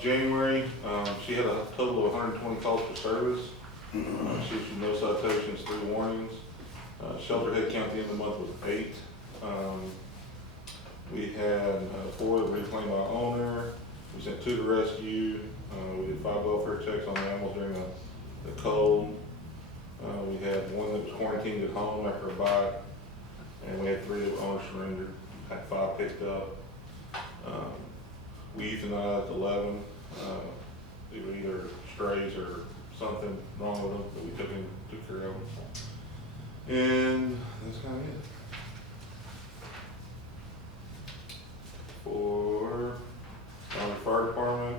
January, she had a total of 120 calls for service. She issued no citations, 3 warnings. Shelter head count at the end of the month was 8. We had 4 that were reclaimed by owner. We sent 2 to rescue. We did 5 welfare checks on the animals during the cold. We had 1 that was quarantined at home after a bite, and we had 3 that were owner surrendered. Had 5 picked up. We euthanized 11. They were either strays or something wrong with them, but we took care of them. And that's kind of it. For the fire department,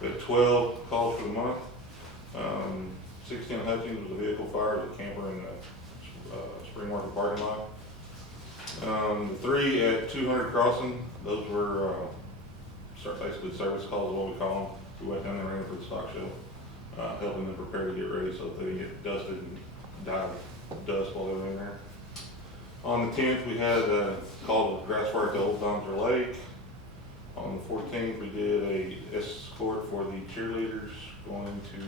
we had 12 calls for the month. 16 Hutchins was a vehicle fire, it was a camper in the Spring Market parking lot. The 3 at 200 Crossing, those were basically service calls is what we call them. We went down there and ran for the stock show, helping them prepare to get ready so that they get dusted and die of dust while they were in there. On the 10th, we had a call to grass fire at the Old Domser Lake. On the 14th, we did a escort for the cheerleaders going to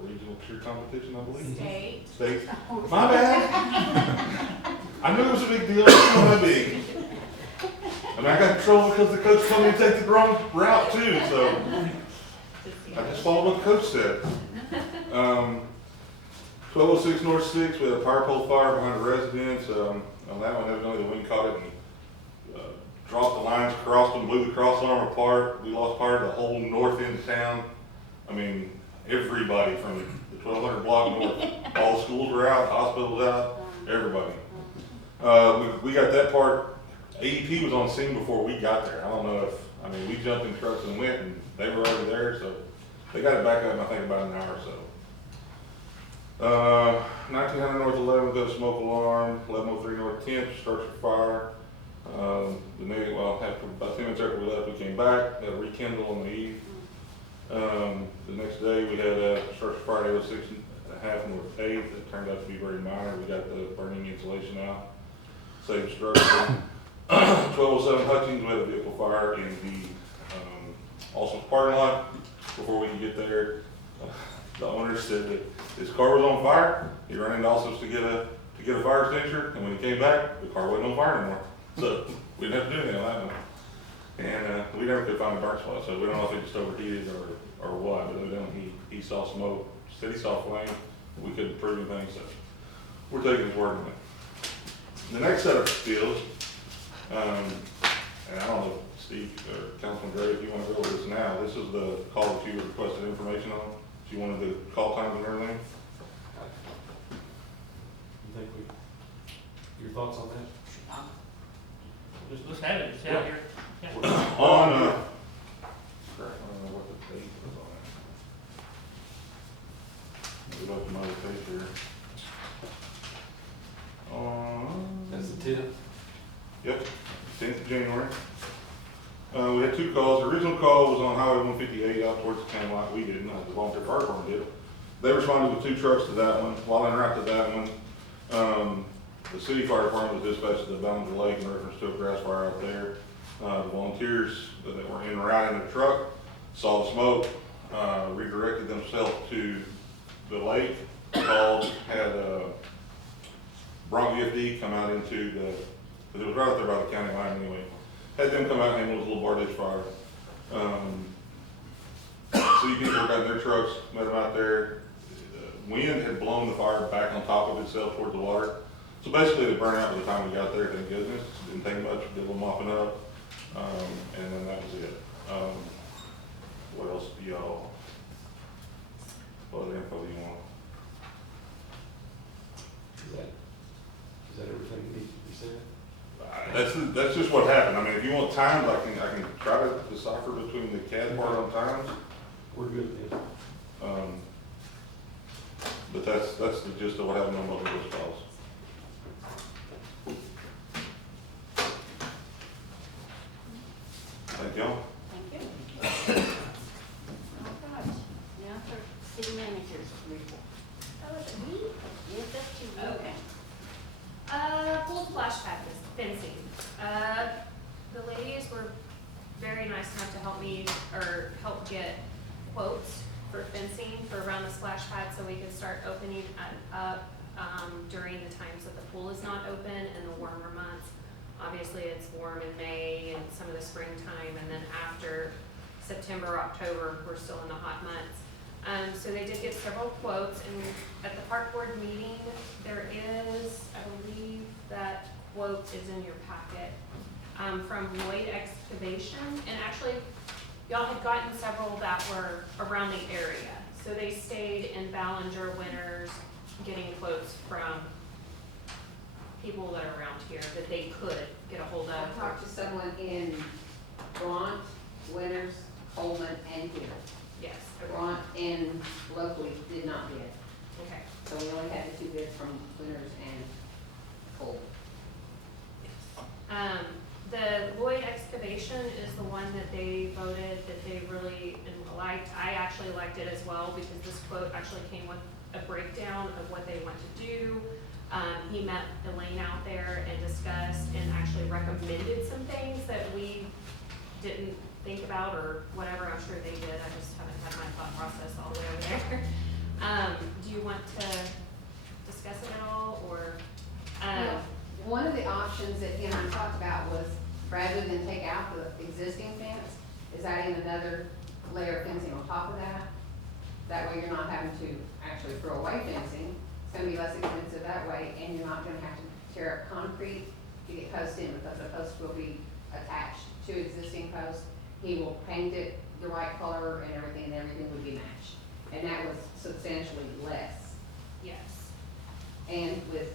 a regional cheer competition, I believe. State. My bad. I knew it was a big deal. It wasn't that big. I mean, I got in trouble because the coach told me to take the wrong route too, so I just followed what the coach said. 1206 North 6, we had a power pole fire behind the residence. On that one, evidently the wind caught it and dropped the lines across them, blew the cross arm apart. We lost part of the whole north end of town. I mean, everybody from the 1200 block north, all the schools were out, the hospitals out, everybody. We got that part. AEP was on scene before we got there. I don't know we jumped in trucks and went, and they were already there, so they got it back up in, I think, about an hour or so. 1900 North 11 got a smoke alarm. 1103 North 10th starts a fire. After about 10 minutes after we left, we came back, had a rekindle on the eve. The next day we had a starts a fire at 6.5 North 8th. It turned out to be very minor. We got the burning insulation out, saved structure. 1207 Hutchins, we had a vehicle fire in the Austin's parking lot. Before we could get there, the owner said that his car was on fire. He ran into Austin's to get a fire extinguisher, and when he came back, the car wasn't on fire anymore. So we didn't have to do anything on that one. And we never could find a burn spot, so we don't know if it just overheated or what. But evidently he saw smoke, said he saw flame. We couldn't prove anything, so we're taking his word on it. The next set of deals. And I don't know, Steve or Councilman Gray, if you want to go over this now, this is the call that you requested information on. If you wanted the call times and everything. You think your thoughts on that? Let's have it, it's out here. Yeah. On, I don't know what the date was on it. We left another page here. That's the 10th? Yep, 10th of January. We had 2 calls. The original call was on Highway 158 out towards the county line. We didn't, the volunteer fire department did. They responded with 2 trucks to that one. While en route to that one, the city fire department was dispatched to the Ballinger Lake in reference to a grass fire out there. The volunteers that were en route in the truck saw the smoke, redirected themselves to the lake, called, had Bronc VFD come out into because it was right out there by the county line anyway. Had them come out and handle this little bar ditch fire. City people got in their trucks, met them out there. The wind had blown the fire back on top of itself towards the water. So basically they burned out by the time we got there, thank goodness. Didn't take much, did a little mopping up. And then that was it. What else do y'all, what other info do you want? Is that everything that needs to be said? That's just what happened. I mean, if you want times, I can try to decipher between the CAD part on times. We're good then. But that's the gist of what happened on both of those calls. Thank y'all. Thank you. All right, now for city manager's report. Oh, is it me? Yes, that's you. Okay. splash pad fencing. The ladies were very nice enough to help get quotes for fencing for around the splash pad so we could start opening up, during the times that the pool is not open in the warmer months. Obviously, it's warm in May and some of the springtime, and then after September, October, we're still in the hot months. So they did get several quotes, and at the park board meeting, there is, I believe that quote is in your packet, from Lloyd Excavation, and actually, y'all had gotten several that were around the area. So they stayed in Ballinger, Winters, getting quotes from people that are around here that they could get a hold I of. talked to someone in Bront, Winters, Coleman, and here. Yes, okay. Bront and locally did not bid, Okay. so we only had the two bids from Winters and Coleman. The Lloyd Excavation is the one that they voted that they really liked. I actually liked it as well because this quote actually came with a breakdown of what they want to do. He met Elaine out there and discussed and actually recommended some things that we didn't think about or whatever. I'm sure they did. I just haven't had my thought process all the way over there. Do you want to discuss it at all or? Well, one of the options that he and I talked about was, rather than take out the existing fence, is adding another layer of fencing on top of that. That way you're not having to actually throw away fencing. It's gonna be less expensive that way, and you're not gonna have to tear up concrete to get posts in, because the posts will be attached to existing posts. He will paint it the right color and everything would be matched. And that was substantially less. Yes. And with,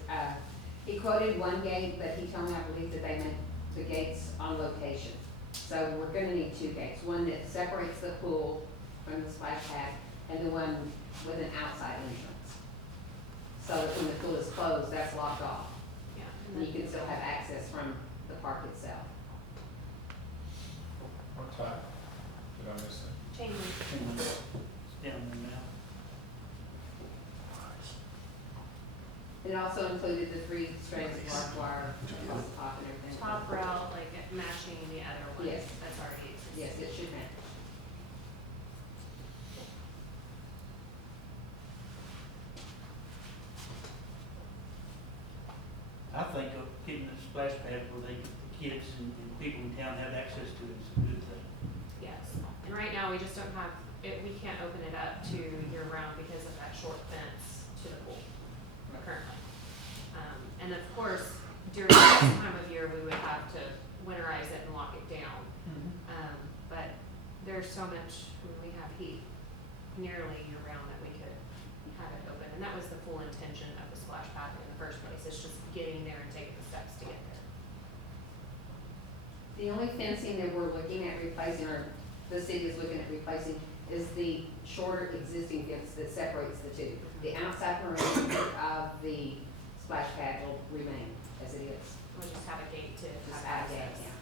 he quoted one gate, but he told me, I believe that they meant the gates on location. So we're gonna need two gates, one that separates the pool from the splash pad, and the one with an outside entrance. So that when the pool is closed, that's locked off, Yeah. and you can still have access from the park itself. What time? Did I miss that? Chain link. Down there now. It also included the 3 strands of barbed wire across the top and everything. Top route, like matching the other one. Yes. That's already existing. Yes, it should match. I think of getting a splash pad where the kids and people in town have access to it is a good thing. Yes, and right now, we just don't have, we can't open it up to year round because of that short fence to the pool currently. And of course, during this time of year, we would have to winterize it and lock it down. But there's so much, when we have heat nearly year round that we could have it open. And that was the full intention of the splash pad in the first place, it's just getting there and taking the steps to get there. The only fencing that we're looking at replacing, or the city is looking at replacing, is the shorter existing fence that separates the two. The outside perimeter of the splash pad will remain as it is. We'll just have a gate to Just have add that, access. yeah.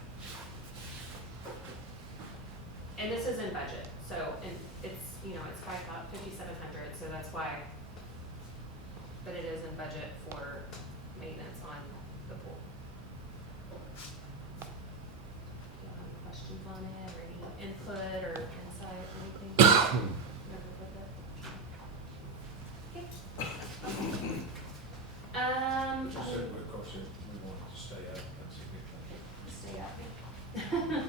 And this is in budget, so, and it's, it's 5,700, so that's why, but it is in budget for maintenance on the pool. Do you have any questions on it, or any input, or insight, or anything? Never put that. Okay. Just a quick question, we want to stay up, that's a good thing. Stay out here.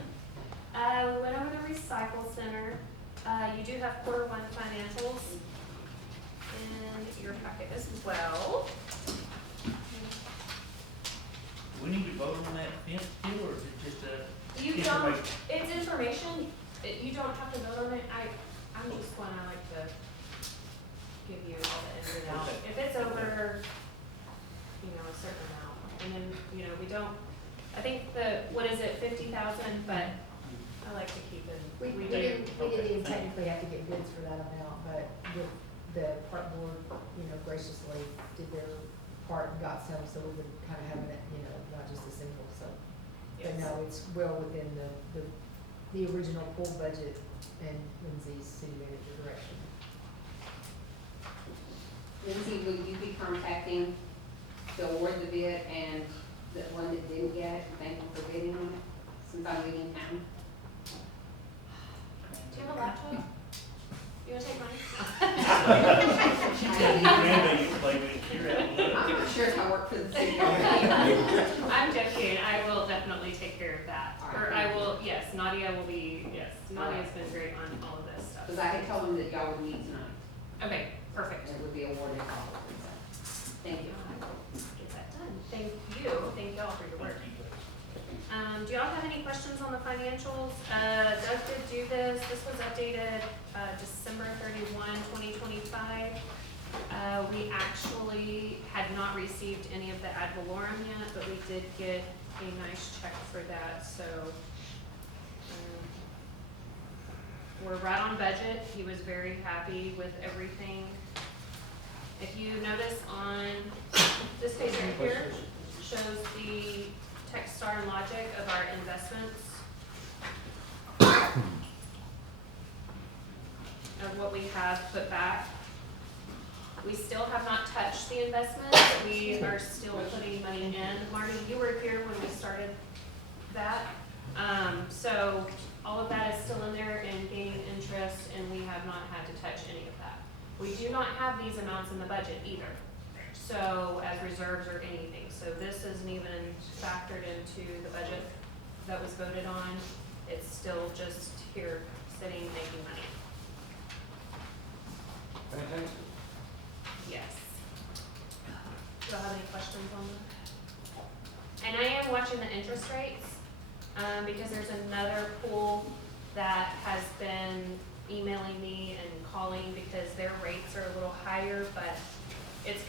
We went over the recycle center. You do have quarter 1 financials in your packet as well. We need to vote on that fence too, or is it just a? You don't, it's information, you don't have to vote on it. I'm just one, I like to give you all the ins and outs. Okay. If it's over, a certain amount, and then, we don't, I think what is it, 50,000, but I like to keep it. We do. didn't even technically have to get bids for that amount, but the park board, graciously did their part and got some, so we would kind of have it, not just a single, so. But Yes. no, it's well within the original pool budget and Lindsay's city manager direction. Lindsay, will you be contacting to award the bid and the, since I'm leaving town. Do you have a laptop? You wanna take mine? She's got new grandbaby to play with, you're out. I'm not sure if I work for the city. I'm joking, I will definitely take care of that. All Or right. I will, yes, Nadia will be, yes, All right. Nadia's been great on all of this stuff. Because I had told them that y'all would meet tonight, Okay, perfect. and it would be awarded probably, so, thank you. Get that done. Thank y'all for your work. Do y'all have any questions on the financials? Doug did do this was updated, December 31, 2025. We actually had not received any of the ad valorem yet, but we did get a nice check for that, so. We're right on budget, he was very happy with everything. If you notice on this page right here, shows the Techstar and Logic of our investments. Of what we have put back. We still have not touched the investments, we are still putting money in. Marty, you were here when we started that. So all of that is still in there and gaining interest, and we have not had to touch any of that. We do not have these amounts in the budget either, so as reserves or anything. So this isn't even factored into the budget that was voted on. It's still just here, sitting, making money. Fantastic. Yes. Do you have any questions on that? And I am watching the interest rates, because there's another pool that has been emailing me and calling because their rates are a little higher, but it's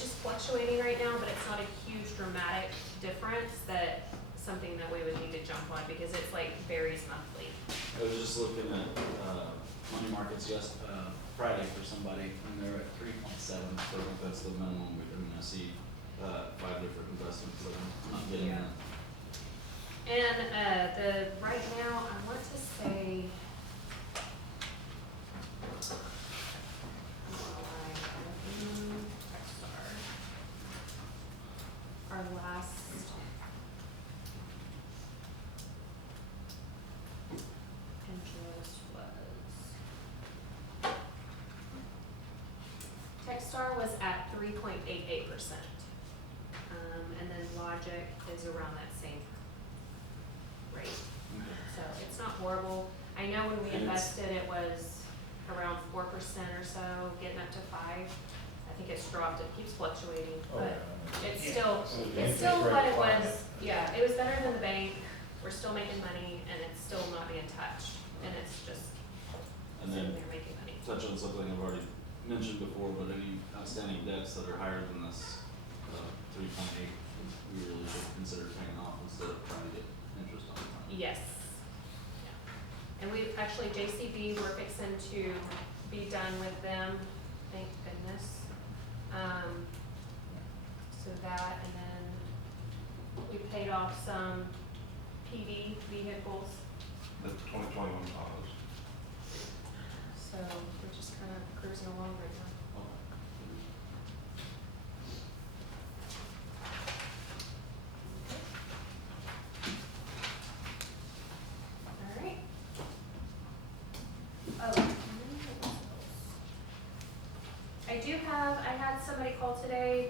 just fluctuating right now, but it's not a huge dramatic difference that something that we would need to jump on because it's like varies monthly. I was just looking at, money markets Friday for somebody, and they're at 3.7, so I think that's the minimum we're gonna see, 5 different investments that I'm not getting Yeah. that. And, right now, I want to say. Our last. Interest was. Techstar was at 3.88%. And then Logic is around that same rate. Okay. So it's not horrible. I know when we And it's- invested, it was around 4% or so, getting up to 5. I think it's dropped, it keeps fluctuating, Oh, but yeah. it's Yeah. still, So the it's interest still rate what it climate. was. Yeah, it was better than the bank. We're still making money and it's still not being touched. And it's just And sitting then there making money. touch on something I've already mentioned before, but any outstanding debts that are higher than this, 3.8, we really should consider paying off instead of trying to get interest on it. Yes. Yeah. And we, actually, JCB, we're fixing to be done with them, thank goodness. So that, and then we paid off some PD vehicles, The 2021 Tahoes. so we're just kind of cruising along right now. All right. Oh. I had somebody call today,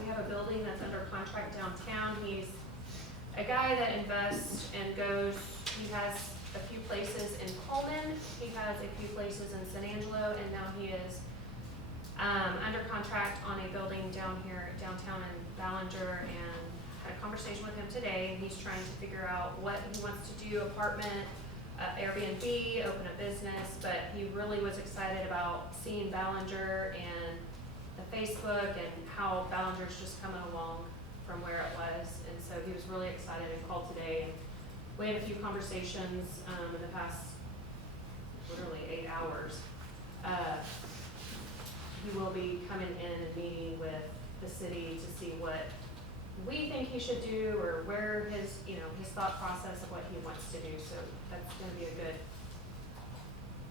we have a building that's under contract downtown. He's a guy that invests and goes, he has a few places in Coleman, he has a few places in San Angelo, and now he is under contract on a building down here, downtown in Ballinger, and had a conversation with him today, and he's trying to figure out what he wants to do, apartment, Airbnb, open a business, but he really was excited about seeing Ballinger and the Facebook and how Ballinger's just coming along from where it was, and so he was really excited and called today, and we had a few conversations, in the past, literally 8 hours. He will be coming in and meeting with the city to see what we think he should do, or where his, his thought process of what he wants to do, so that's gonna be a good,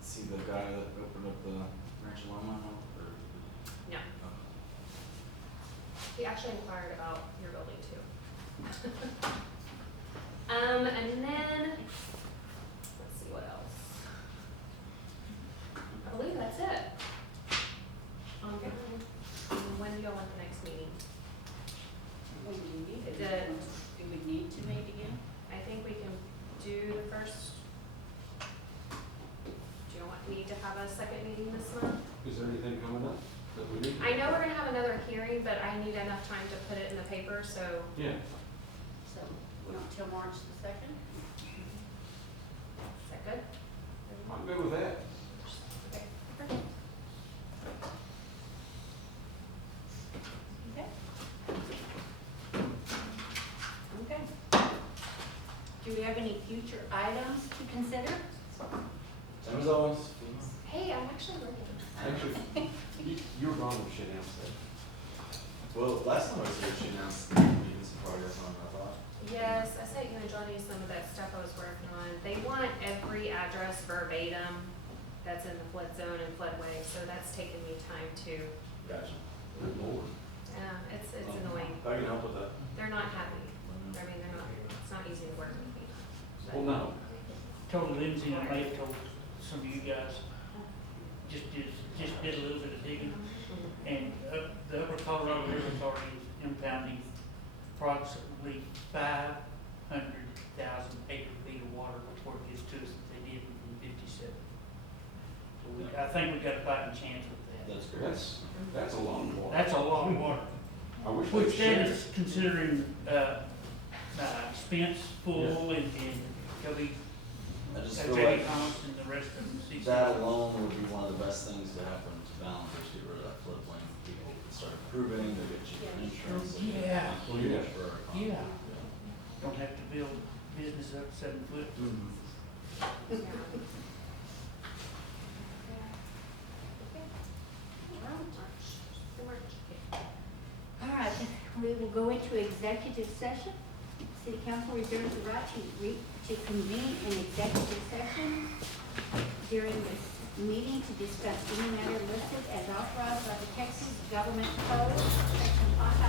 See the guy that opened up the Rancho Loma, or? no. He actually inquired about your building too. And then, let's see what else. I believe that's it. When do y'all want the next meeting? When do you need it? The- Do we need to meet again? I think we can do the first. Do you want me to have a second meeting this month? Is there anything coming up that we need? I know we're gonna have another hearing, but I need enough time to put it in the paper, so, Yeah. So, we don't till March the second? is that good? I'm good with that. Okay, perfect. Okay. Okay. Do we have any future items to consider? Same as always. Hey, I'm actually working. Actually, you were gone when she announced that. Well, last time I was here, she announced making some progress on it, I thought. Yes, I sent you and Johnny some of that stuff I was working on. They want every address verbatim that's in the flood zone and floodway, so that's taken me time to, Gotcha. Good Lord. it's annoying. I can help with that. They're not happy. I mean, they're not, it's not easy to work with me. Well, no. Told Lindsay, and I may have told some of you guys, just did a little bit of digging. And the Upper Colorado River Authority is impounding approximately 500,000 acre-feet of water before it gets to us that they did in '57. So I think we've got a fighting chance with that. That's great. That's a long one. That's a lot of water. I wish we'd Which shared that it. is considering, Spence full and Covey, I just feel J.D. like Thomas and the rest of them. that alone would be one of the best things to happen to Ballinger, to get rid of that floodplain. People can start improving, they get cheaper insurance. Yeah. Well, yeah. For our economy. Yeah. Don't have to build business up 7 foot. All right, we will go into executive session. City council reserves the right to convene an executive session during this meeting to discuss any matter listed as authorized by the Texas Government Code, section 5